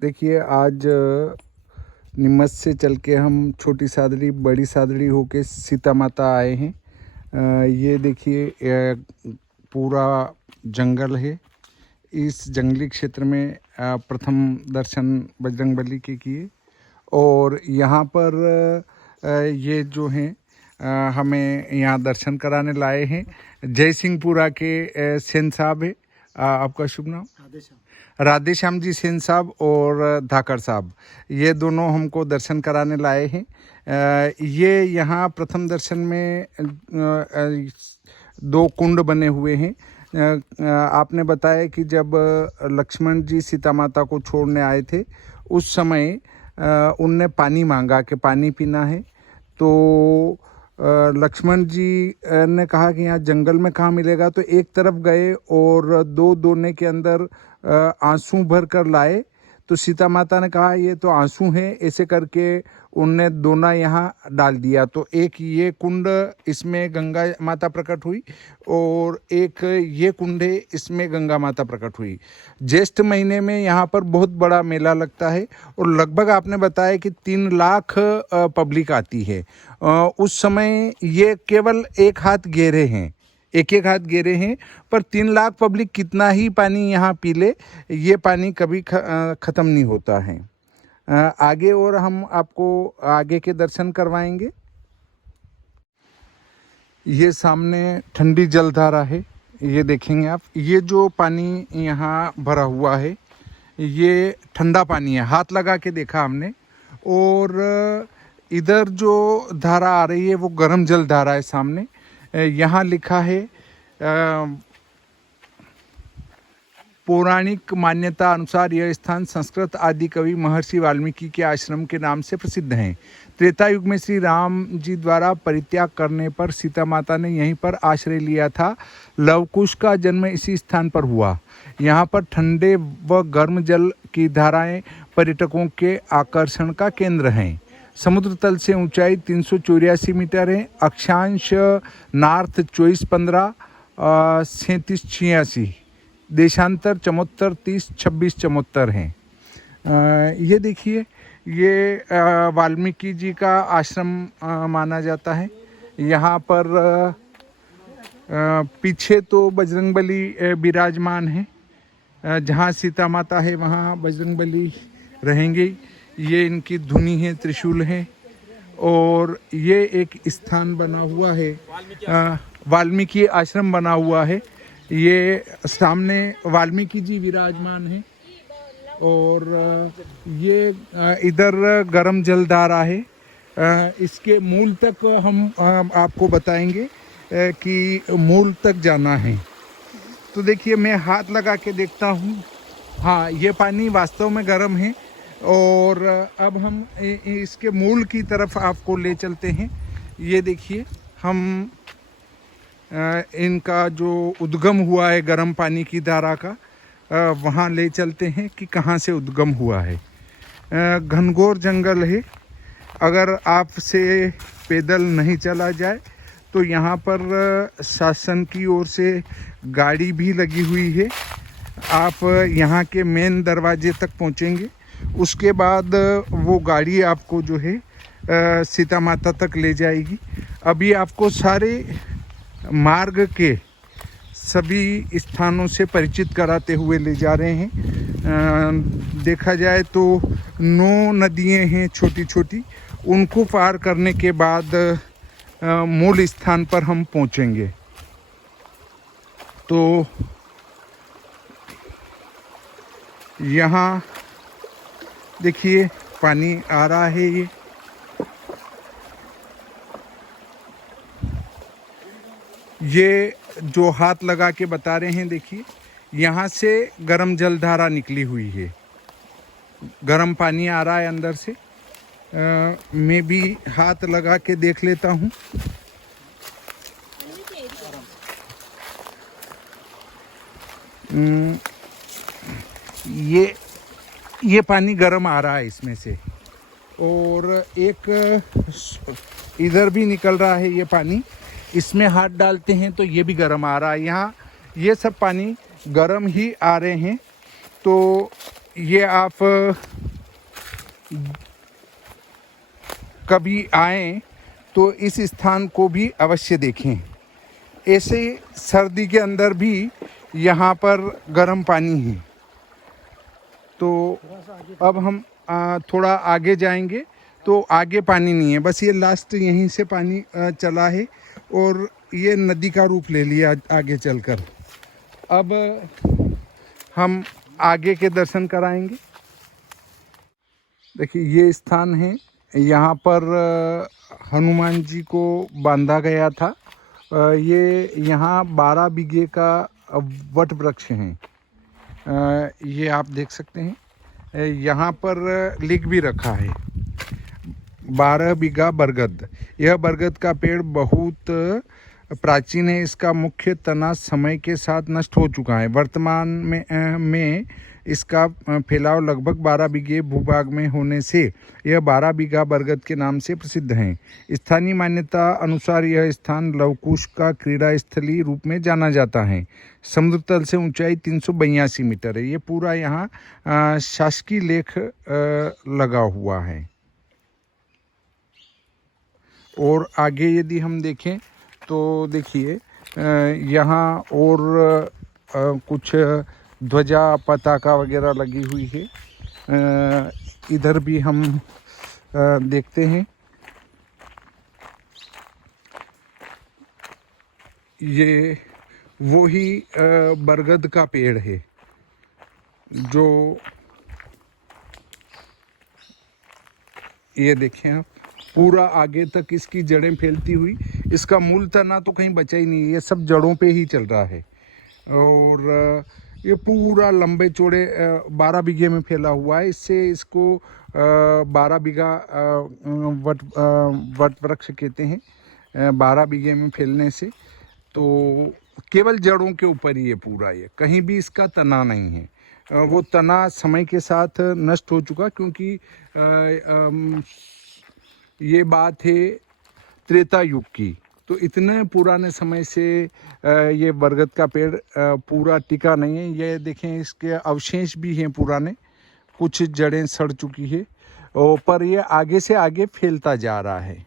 देखिए आज नीमच से चल के हम छोटी सादड़ी बड़ी सादड़ी होके सीता माता आए हैं। ये देखिए पूरा जंगल है। इस जंगली क्षेत्र में प्रथम दर्शन बजरंगबली के किए और यहाँ पर ये जो हैं हमें यहाँ दर्शन कराने लाए हैं। जय सिंहपुरा के सेन साहब है। आपका शुभ नाम? राधे श्याम जी सेन साहब और धाकड़ साहब, ये दोनों हमको दर्शन कराने लाए हैं। ये यहाँ प्रथम दर्शन में दो कुंड बने हुए हैं। आपने बताया कि जब लक्ष्मण जी सीता माता को छोड़ने आए थे उस समय उनने पानी मांगा कि पानी पीना है, तो लक्ष्मण जी ने कहा कि यहाँ जंगल में कहाँ मिलेगा, तो एक तरफ गए और दो दोने के अंदर आंसू भर कर लाए। तो सीता माता ने कहा ये तो आंसू हैं, ऐसे करके उनने दोना यहाँ डाल दिया। तो एक ये कुंड, इसमें गंगा माता प्रकट हुई और एक ये कुंड है, इसमें गंगा माता प्रकट हुई। ज्येष्ठ महीने में यहाँ पर बहुत बड़ा मेला लगता है और लगभग आपने बताया कि 3 लाख पब्लिक आती है। उस समय ये केवल एक हाथ घेरे हैं, एक हाथ घेरे हैं, पर 3 लाख पब्लिक कितना ही पानी यहाँ पी ले, ये पानी कभी ख़त्म नहीं होता है। आगे और हम आपको आगे के दर्शन करवाएंगे। ये सामने ठंडी जलधारा है, ये देखेंगे आप। ये जो पानी यहाँ भरा हुआ है ये ठंडा पानी है, हाथ लगा के देखा हमने। और इधर जो धारा आ रही है वो गर्म जल धारा है सामने। यहाँ लिखा है पौराणिक मान्यता अनुसार यह स्थान संस्कृत आदि कवि महर्षि वाल्मीकि के आश्रम के नाम से प्रसिद्ध है। त्रेता युग में श्री राम जी द्वारा परित्याग करने पर सीता माता ने यहीं पर आश्रय लिया था। लवकुश का जन्म इसी स्थान पर हुआ। यहाँ पर ठंडे व गर्म जल की धाराएं पर्यटकों के आकर्षण का केंद्र हैं। समुद्र तल से ऊंचाई 384 मीटर है। अक्षांश नॉर्थ 2415 3786, देशांतर 74 30 26 74 हैं। ये देखिए, ये वाल्मीकि जी का आश्रम माना जाता है। यहाँ पर पीछे तो बजरंगबली विराजमान है। जहाँ सीता माता है वहाँ बजरंगबली रहेंगे। ये इनकी धुनी है, त्रिशूल है। और ये एक स्थान बना हुआ है, वाल्मीकि आश्रम बना हुआ है। ये सामने वाल्मीकि जी विराजमान है और ये इधर गर्म जलधारा है। इसके मूल तक हम आपको बताएंगे कि मूल तक जाना है। तो देखिए, मैं हाथ लगा के देखता हूँ। हाँ, ये पानी वास्तव में गर्म है। और अब हम इसके मूल की तरफ आपको ले चलते हैं। ये देखिए, हम इनका जो उद्गम हुआ है गर्म पानी की धारा का, वहाँ ले चलते हैं कि कहाँ से उद्गम हुआ है। घनघोर जंगल है। अगर आपसे पैदल नहीं चला जाए तो यहाँ पर शासन की ओर से गाड़ी भी लगी हुई है। आप यहाँ के मेन दरवाजे तक पहुँचेंगे, उसके बाद वो गाड़ी आपको जो है सीता माता तक ले जाएगी। अभी आपको सारे मार्ग के सभी स्थानों से परिचित कराते हुए ले जा रहे हैं। देखा जाए तो 9 नदियाँ हैं छोटी छोटी, उनको पार करने के बाद मूल स्थान पर हम पहुंचेंगे। तो यहाँ देखिए पानी आ रहा है। ये जो हाथ लगा के बता रहे हैं, देखिए यहाँ से गर्म जलधारा निकली हुई है, गर्म पानी आ रहा है अंदर से। मैं भी हाथ लगा के देख लेता हूँ। ये पानी गर्म आ रहा है इसमें से, और एक इधर भी निकल रहा है ये पानी। इसमें हाथ डालते हैं तो ये भी गर्म आ रहा है। यहाँ ये सब पानी गर्म ही आ रहे हैं। तो ये आप कभी आएं तो इस स्थान को भी अवश्य देखें। ऐसे सर्दी के अंदर भी यहाँ पर गर्म पानी है। तो अब हम थोड़ा आगे जाएंगे तो आगे पानी नहीं है, बस ये लास्ट यहीं से पानी चला है और ये नदी का रूप ले लिया आगे चलकर। अब हम आगे के दर्शन कराएंगे। देखिए ये स्थान है, यहाँ पर हनुमान जी को बांधा गया था। ये यहाँ 12 बीघे का वट वृक्ष है। ये आप देख सकते हैं, यहाँ पर लिख भी रखा है 12 बीघा बरगद। यह बरगद का पेड़ बहुत प्राचीन है। इसका मुख्य तना समय के साथ नष्ट हो चुका है। वर्तमान में इसका फैलाव लगभग 12 बीघे भूभाग में होने से यह 12 बीघा बरगद के नाम से प्रसिद्ध है। स्थानीय मान्यता अनुसार यह स्थान लवकुश का क्रीड़ा स्थली रूप में जाना जाता है। समुद्र तल से ऊंचाई 382 मीटर है। ये पूरा यहाँ शासकीय लेख लगा हुआ है। और आगे यदि हम देखें तो देखिए यहाँ और कुछ ध्वजा पताका वगैरह लगी हुई है। इधर भी हम देखते हैं। ये वही बरगद का पेड़ है जो ये देखें आप, पूरा आगे तक इसकी जड़ें फैलती हुई। इसका मूल तना तो कहीं बचा ही नहीं है, ये सब जड़ों पे ही चल रहा है। और ये पूरा लंबे चौड़े 12 बीघे में फैला हुआ है। इससे इसको 12 बीघा वट वृक्ष कहते हैं। 12 बीघे में फैलने से तो केवल जड़ों के ऊपर ही है पूरा, ये कहीं भी इसका तना नहीं है। वो तना समय के साथ नष्ट हो चुका, क्योंकि ये बात है त्रेता युग की। तो इतने पुराने समय से ये बरगद का पेड़ पूरा टिका नहीं है। ये देखें, इसके अवशेष भी हैं पुराने, कुछ जड़ें सड़ चुकी है पर ये आगे से आगे फैलता जा रहा है।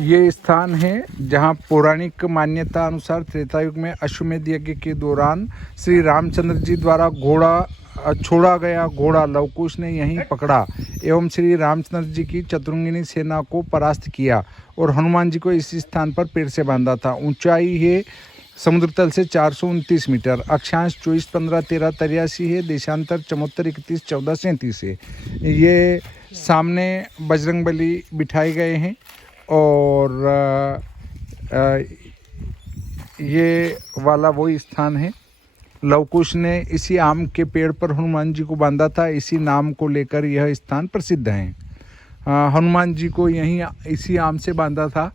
ये स्थान है जहाँ पौराणिक मान्यता अनुसार त्रेता युग में अश्वमेध यज्ञ के दौरान श्री रामचंद्र जी द्वारा छोड़ा गया घोड़ा लवकुश ने यहीं पकड़ा एवं श्री रामचंद्र जी की चतुरंगिनी सेना को परास्त किया और हनुमान जी को इस स्थान पर पेड़ से बांधा था। ऊंचाई है समुद्र तल से 429 मीटर। अक्षांश 24, 15, 13, 83 है। देशांतर 74, 31, 14, 37 है। ये सामने बजरंगबली बिठाए गए हैं और ये वाला वही स्थान है। लवकुश ने इसी आम के पेड़ पर हनुमान जी को बांधा था। इसी नाम को लेकर यह स्थान प्रसिद्ध है। हनुमान जी को यहीं इसी आम से बांधा था।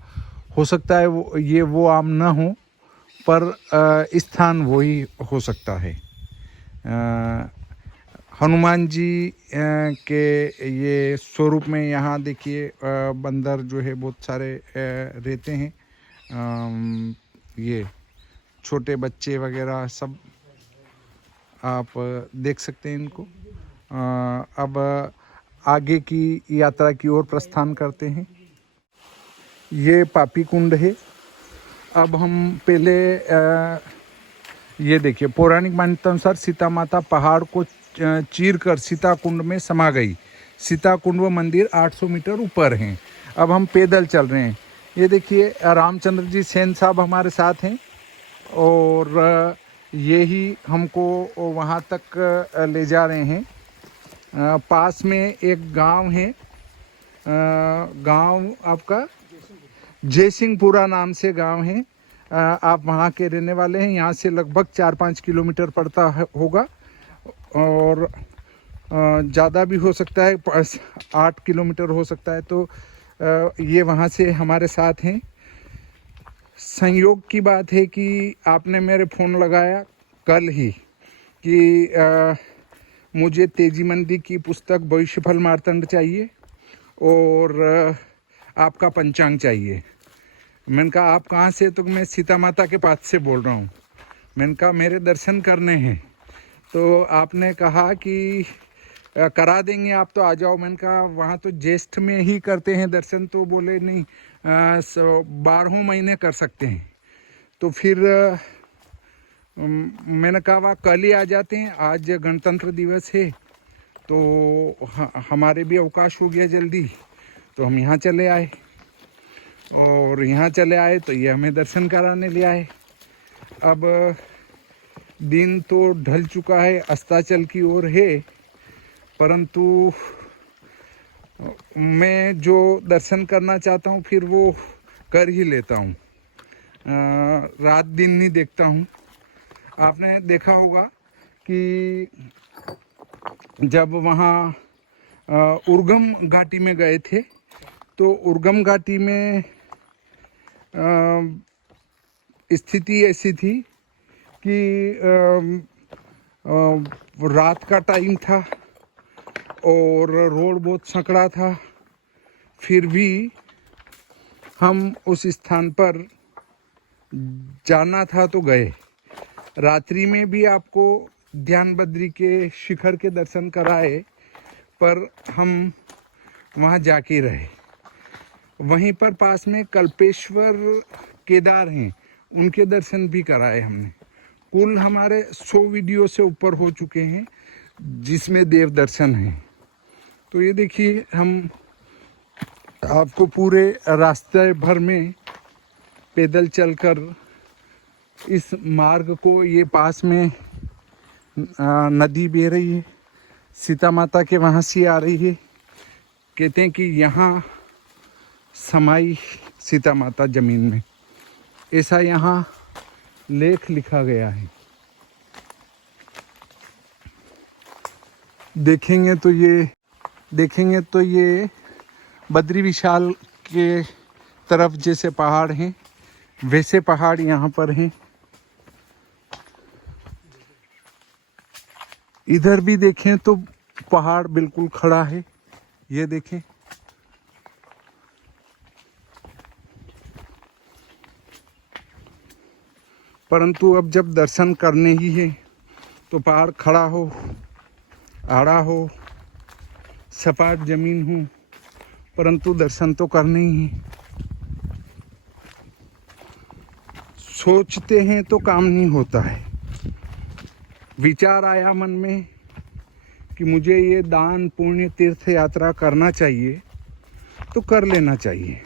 हो सकता है वो आम न हो, पर स्थान वही हो सकता है। हनुमान जी के ये स्वरूप में यहाँ देखिए बंदर जो है बहुत सारे रहते हैं। ये छोटे बच्चे वगैरह सब आप देख सकते हैं इनको। अब आगे की यात्रा की ओर प्रस्थान करते हैं। ये पापी कुंड है। अब हम पहले ये देखिए, पौराणिक मान्यता अनुसार सीता माता पहाड़ को चीर कर सीता कुंड में समा गई। सीता कुंड व मंदिर 800 मीटर ऊपर हैं। अब हम पैदल चल रहे हैं। ये देखिए रामचंद्र जी सेन साहब हमारे साथ हैं और ये ही हमको वहाँ तक ले जा रहे हैं। पास में एक गांव है, गांव आपका जयसिंहपुरा नाम से गांव है। आप वहाँ के रहने वाले हैं। यहाँ से लगभग 4-5 किलोमीटर पड़ता होगा और ज़्यादा भी हो सकता है, 8 किलोमीटर हो सकता है। तो ये वहाँ से हमारे साथ हैं। संयोग की बात है कि आपने मेरे फ़ोन लगाया कल ही कि मुझे तेजीमंदी की पुस्तक भविष्यफल मार्तंड चाहिए और आपका पंचांग चाहिए। मैंने कहा आप कहाँ से? तो मैं सीता माता के पास से बोल रहा हूँ। मैंने कहा मेरे दर्शन करने हैं। तो आपने कहा कि करा देंगे, आप तो आ जाओ। मैंने कहा वहाँ तो ज्येष्ठ में ही करते हैं दर्शन, तो बोले नहीं 12 महीने कर सकते हैं। तो फिर मैंने कहा वहाँ कल ही आ जाते हैं, आज गणतंत्र दिवस है तो हमारे भी अवकाश हो गया जल्दी, तो हम यहाँ चले आए। और यहाँ चले आए तो ये हमें दर्शन कराने ले आए। अब दिन तो ढल चुका है, अस्ताचल की ओर है, परंतु मैं जो दर्शन करना चाहता हूँ फिर वो कर ही लेता हूँ, रात दिन नहीं देखता हूँ। आपने देखा होगा कि जब वहाँ उर्गम घाटी में गए थे तो उर्गम घाटी में स्थिति ऐसी थी कि रात का टाइम था और रोड बहुत संकड़ा था, फिर भी हम उस स्थान पर जाना था तो गए। रात्रि में भी आपको ध्यान बद्री के शिखर के दर्शन कराए, पर हम वहाँ जाके रहे। वहीं पर पास में कल्पेश्वर केदार हैं, उनके दर्शन भी कराए हमने। कुल हमारे 100 वीडियो से ऊपर हो चुके हैं जिसमें देव दर्शन है। तो ये देखिए, हम आपको पूरे रास्ते भर में पैदल चलकर इस मार्ग को, ये पास में नदी बह रही है, सीता माता के वहाँ से आ रही है। कहते हैं कि यहाँ समाई सीता माता जमीन में, ऐसा यहाँ लेख लिखा गया है। देखेंगे तो ये बद्री विशाल के तरफ जैसे पहाड़ हैं वैसे पहाड़ यहाँ पर हैं। इधर भी देखें तो पहाड़ बिल्कुल खड़ा है, ये देखें। परंतु अब जब दर्शन करने ही है तो पहाड़ खड़ा हो, आड़ा हो, सपाट जमीन हो, परंतु दर्शन तो करने ही है। सोचते हैं तो काम नहीं होता है। विचार आया मन में कि मुझे ये दान पुण्य तीर्थ यात्रा करना चाहिए, तो कर लेना चाहिए।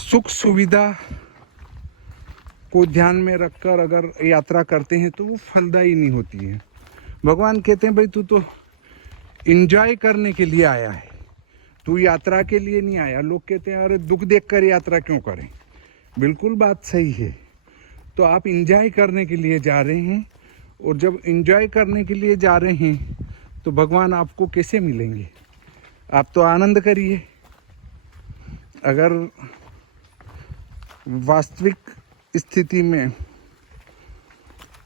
सुख सुविधा को ध्यान में रखकर अगर यात्रा करते हैं तो वो फलदायी नहीं होती है। भगवान कहते हैं भाई तू तो एंजॉय करने के लिए आया है, तू यात्रा के लिए नहीं आया। लोग कहते हैं अरे दुख देखकर यात्रा क्यों करें। बिल्कुल बात सही है। तो आप एंजॉय करने के लिए जा रहे हैं, और जब एंजॉय करने के लिए जा रहे हैं तो भगवान आपको कैसे मिलेंगे। आप तो आनंद करिए। अगर वास्तविक स्थिति में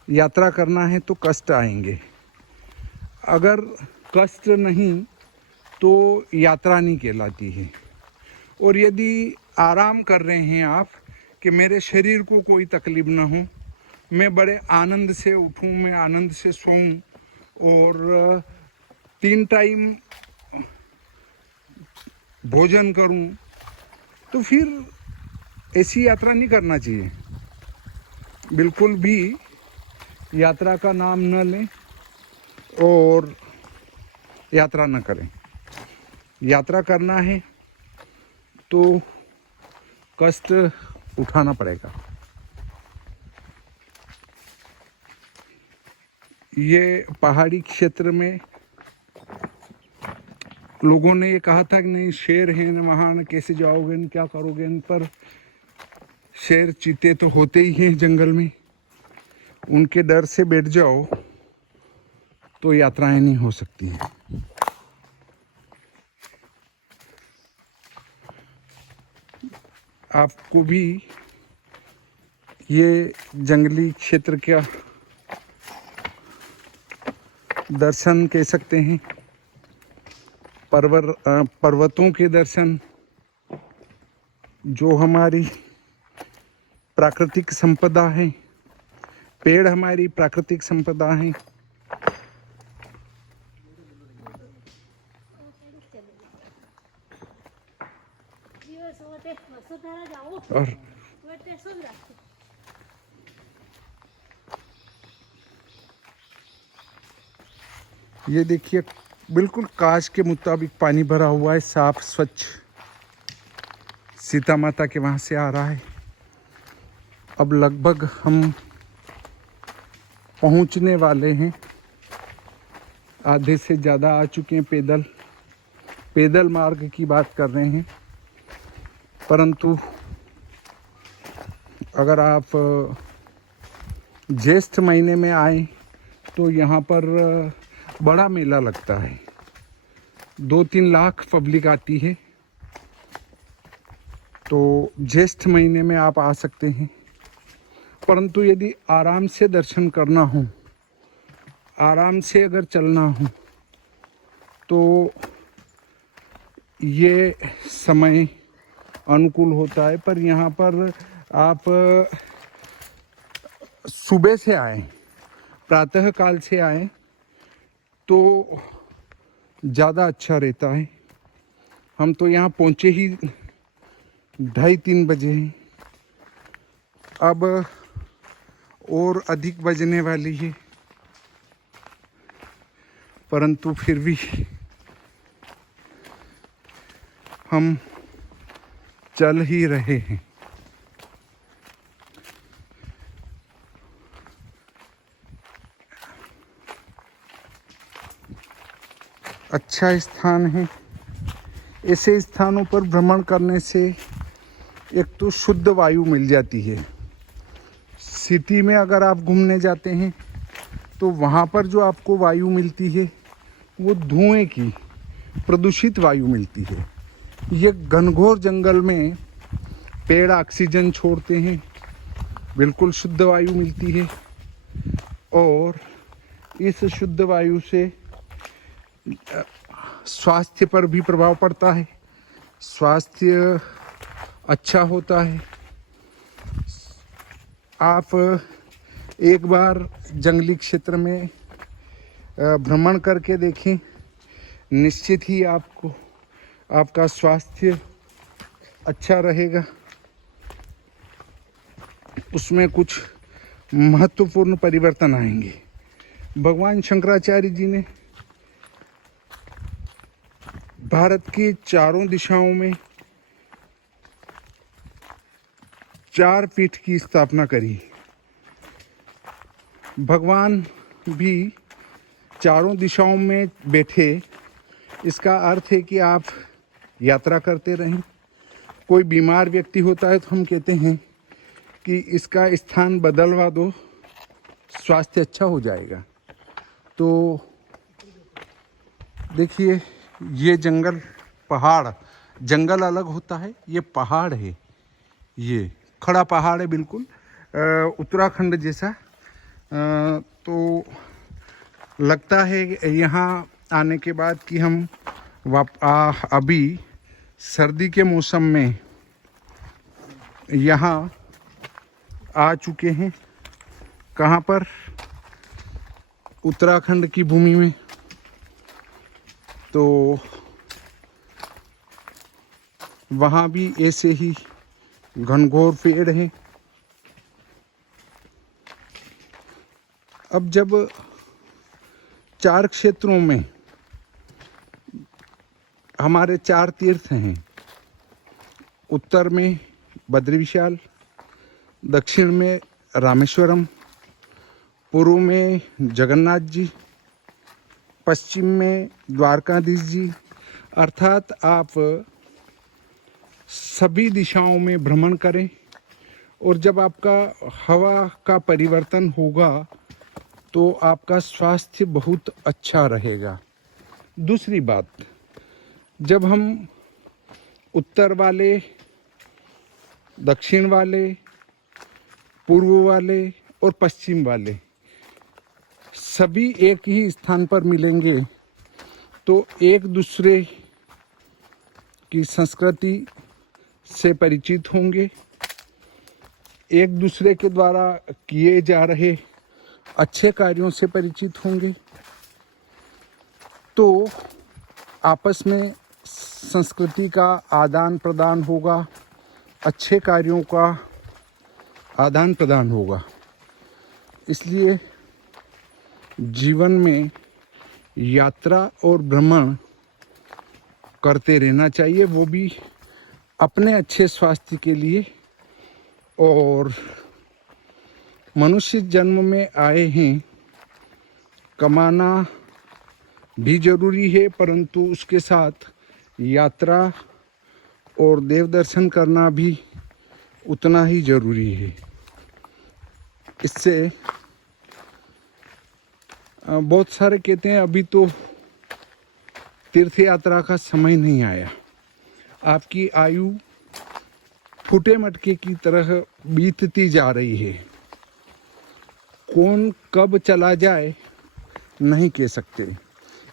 यात्रा करना है तो कष्ट आएंगे, अगर कष्ट नहीं तो यात्रा नहीं कहलाती है। और यदि आराम कर रहे हैं आप कि मेरे शरीर को कोई तकलीफ ना हो, मैं बड़े आनंद से उठूं, मैं आनंद से सोऊं और 3 टाइम भोजन करूं, तो फिर ऐसी यात्रा नहीं करना चाहिए। बिल्कुल भी यात्रा का नाम न लें और यात्रा न करें। यात्रा करना है तो कष्ट उठाना पड़ेगा। ये पहाड़ी क्षेत्र में लोगों ने ये कहा था कि नहीं शेर हैं वहाँ, कैसे जाओगे, क्या करोगे। पर शेर चीते तो होते ही हैं जंगल में, उनके डर से बैठ जाओ तो यात्राएं नहीं हो सकती हैं। आपको भी ये जंगली क्षेत्र का दर्शन कह सकते हैं, पर्वतों के दर्शन, जो हमारी प्राकृतिक संपदा है, पेड़ हमारी प्राकृतिक संपदा है। और ये देखिए बिल्कुल कांच के मुताबिक पानी भरा हुआ है, साफ स्वच्छ सीता माता के वहाँ से आ रहा है। अब लगभग हम पहुँचने वाले हैं, आधे से ज़्यादा आ चुके हैं। पैदल मार्ग की बात कर रहे हैं, परंतु अगर आप ज्येष्ठ महीने में आए तो यहाँ पर बड़ा मेला लगता है, 2-3 लाख पब्लिक आती है। तो ज्येष्ठ महीने में आप आ सकते हैं, परंतु यदि आराम से दर्शन करना हो, आराम से अगर चलना हो, तो ये समय अनुकूल होता है। पर यहाँ पर आप सुबह से आए, प्रातः काल से आए तो ज़्यादा अच्छा रहता है। हम तो यहाँ पहुँचे ही 2:30-3 बजे हैं, अब और अधिक बजने वाली है, परंतु फिर भी हम चल ही रहे हैं। अच्छा स्थान है। ऐसे स्थानों पर भ्रमण करने से एक तो शुद्ध वायु मिल जाती है। सिटी में अगर आप घूमने जाते हैं तो वहाँ पर जो आपको वायु मिलती है वो धुएं की प्रदूषित वायु मिलती है। ये घनघोर जंगल में पेड़ ऑक्सीजन छोड़ते हैं, बिल्कुल शुद्ध वायु मिलती है, और इस शुद्ध वायु से स्वास्थ्य पर भी प्रभाव पड़ता है, स्वास्थ्य अच्छा होता है। आप एक बार जंगली क्षेत्र में भ्रमण करके देखें, निश्चित ही आपका स्वास्थ्य अच्छा रहेगा। उसमें कुछ महत्वपूर्ण परिवर्तन आएंगे। भगवान शंकराचार्य जी ने भारत की चारों दिशाओं में 4 पीठ की स्थापना करी। भगवान भी चारों दिशाओं में बैठे, इसका अर्थ है कि आप यात्रा करते रहें। कोई बीमार व्यक्ति होता है तो हम कहते हैं कि इसका स्थान बदलवा दो, स्वास्थ्य अच्छा हो जाएगा। तो देखिए, ये जंगल अलग होता है, ये पहाड़ है, ये खड़ा पहाड़ है बिल्कुल उत्तराखंड जैसा। तो लगता है यहाँ आने के बाद कि हम अभी सर्दी के मौसम में यहाँ आ चुके हैं। कहाँ पर? उत्तराखंड की भूमि में। तो वहाँ भी ऐसे ही घनघोर पेड़ हैं। अब जब 4 क्षेत्रों में हमारे 4 तीर्थ हैं, उत्तर में बद्री विशाल, दक्षिण में रामेश्वरम, पूर्व में जगन्नाथ जी, पश्चिम में द्वारकाधीश जी, अर्थात आप सभी दिशाओं में भ्रमण करें। और जब आपका हवा का परिवर्तन होगा तो आपका स्वास्थ्य बहुत अच्छा रहेगा। दूसरी बात, जब हम उत्तर वाले, दक्षिण वाले, पूर्व वाले और पश्चिम वाले सभी एक ही स्थान पर मिलेंगे तो एक दूसरे की संस्कृति से परिचित होंगे, एक दूसरे के द्वारा किए जा रहे अच्छे कार्यों से परिचित होंगे, तो आपस में संस्कृति का आदान प्रदान होगा, अच्छे कार्यों का आदान प्रदान होगा। इसलिए जीवन में यात्रा और भ्रमण करते रहना चाहिए, वो भी अपने अच्छे स्वास्थ्य के लिए। और मनुष्य जन्म में आए हैं, कमाना भी जरूरी है, परंतु उसके साथ यात्रा और देव दर्शन करना भी उतना ही जरूरी है। इससे बहुत सारे कहते हैं अभी तो तीर्थ यात्रा का समय नहीं आया। आपकी आयु फूटे मटके की तरह बीतती जा रही है। कौन कब चला जाए नहीं कह सकते।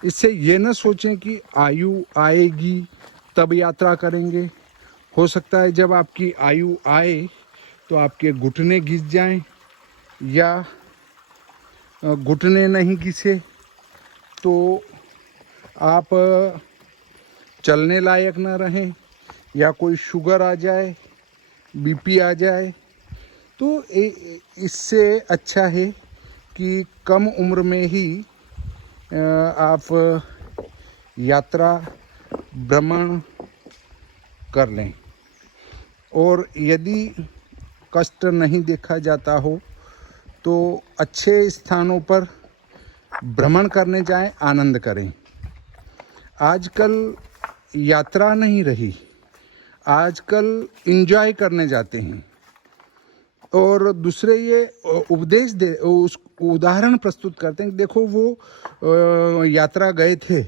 इससे ये न सोचें कि आयु आएगी तब यात्रा करेंगे। हो सकता है जब आपकी आयु आए तो आपके घुटने घिस जाएं, या घुटने नहीं घिसे तो आप चलने लायक ना रहें, या कोई शुगर आ जाए, बीपी आ जाए। तो इससे अच्छा है कि कम उम्र में ही आप यात्रा भ्रमण कर लें। और यदि कष्ट नहीं देखा जाता हो तो अच्छे स्थानों पर भ्रमण करने जाएं, आनंद करें। आजकल यात्रा नहीं रही, आजकल एंजॉय करने जाते हैं। और दूसरे ये उपदेश दे, उस उदाहरण प्रस्तुत करते हैं। देखो वो यात्रा गए थे,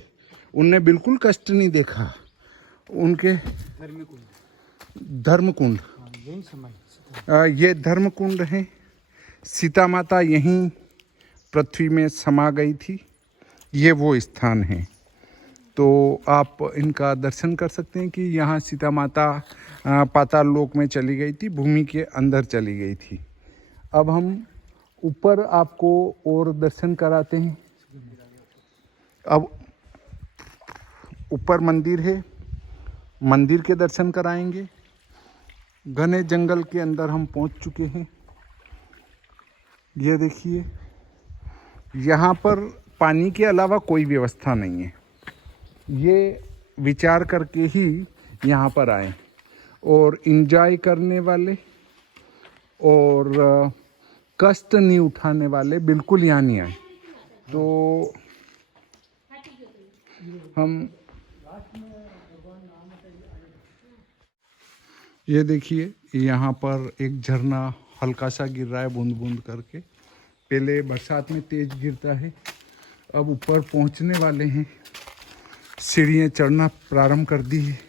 उनने बिल्कुल कष्ट नहीं देखा। उनके धर्मकुंड, ये धर्मकुंड है। सीता माता यहीं पृथ्वी में समा गई थी। ये वो स्थान है। तो आप इनका दर्शन कर सकते हैं कि यहाँ सीता माता पाताल लोक में चली गई थी, भूमि के अंदर चली गई थी। अब हम ऊपर आपको और दर्शन कराते हैं। अब ऊपर मंदिर है, मंदिर के दर्शन कराएंगे। घने जंगल के अंदर हम पहुंच चुके हैं। ये देखिए, यहाँ पर पानी के अलावा कोई व्यवस्था नहीं है। ये विचार करके ही यहाँ पर आए। और एंजॉय करने वाले और कष्ट नहीं उठाने वाले बिल्कुल यहाँ नहीं आए। तो हम ये देखिए, यहाँ पर एक झरना हल्का सा गिर रहा है, बूंद बूंद करके। पहले बरसात में तेज गिरता है। अब ऊपर पहुँचने वाले हैं, सीढ़ियाँ चढ़ना प्रारंभ कर दी है।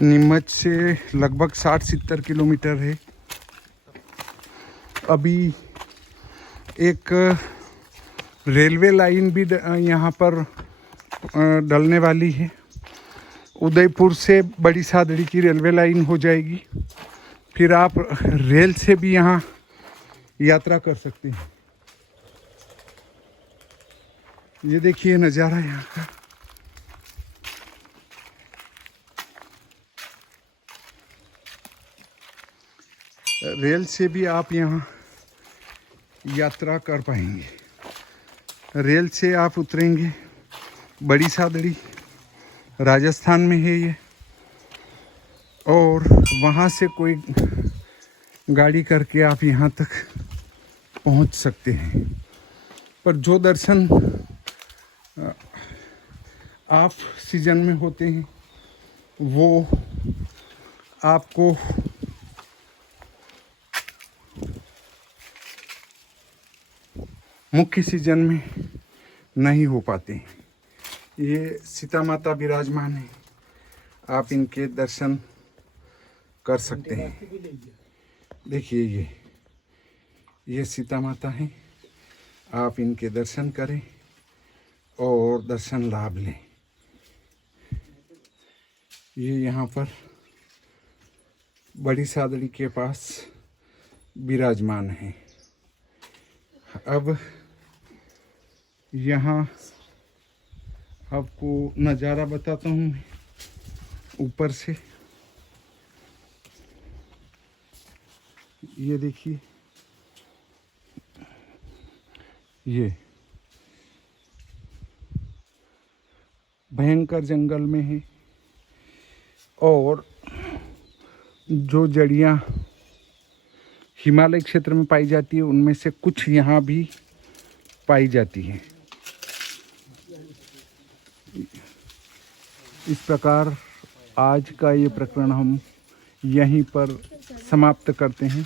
नीमच से लगभग 60-70 किलोमीटर है। अभी एक रेलवे लाइन भी यहाँ पर डलने वाली है। उदयपुर से बड़ी सादड़ी की रेलवे लाइन हो जाएगी। फिर आप रेल से भी यहाँ यात्रा कर सकते हैं। ये देखिए नज़ारा यहाँ का। रेल से भी आप यहाँ यात्रा कर पाएंगे। रेल से आप उतरेंगे, बड़ी सादड़ी राजस्थान में है ये, और वहाँ से कोई गाड़ी करके आप यहाँ तक पहुँच सकते हैं। पर जो दर्शन ऑफ सीजन में होते हैं वो आपको मुख्य सीजन में नहीं हो पाते। ये सीता माता विराजमान है, आप इनके दर्शन कर सकते हैं। देखिए, ये ये सीता माता हैं, आप इनके दर्शन करें और दर्शन लाभ लें। ये यहाँ पर बड़ी सादड़ी के पास विराजमान है। अब यहाँ आपको नज़ारा बताता हूँ मैं ऊपर से। ये देखिए, ये भयंकर जंगल में है और जो जड़ियाँ हिमालय क्षेत्र में पाई जाती है उनमें से कुछ यहाँ भी पाई जाती हैं। इस प्रकार आज का ये प्रकरण हम यहीं पर समाप्त करते हैं।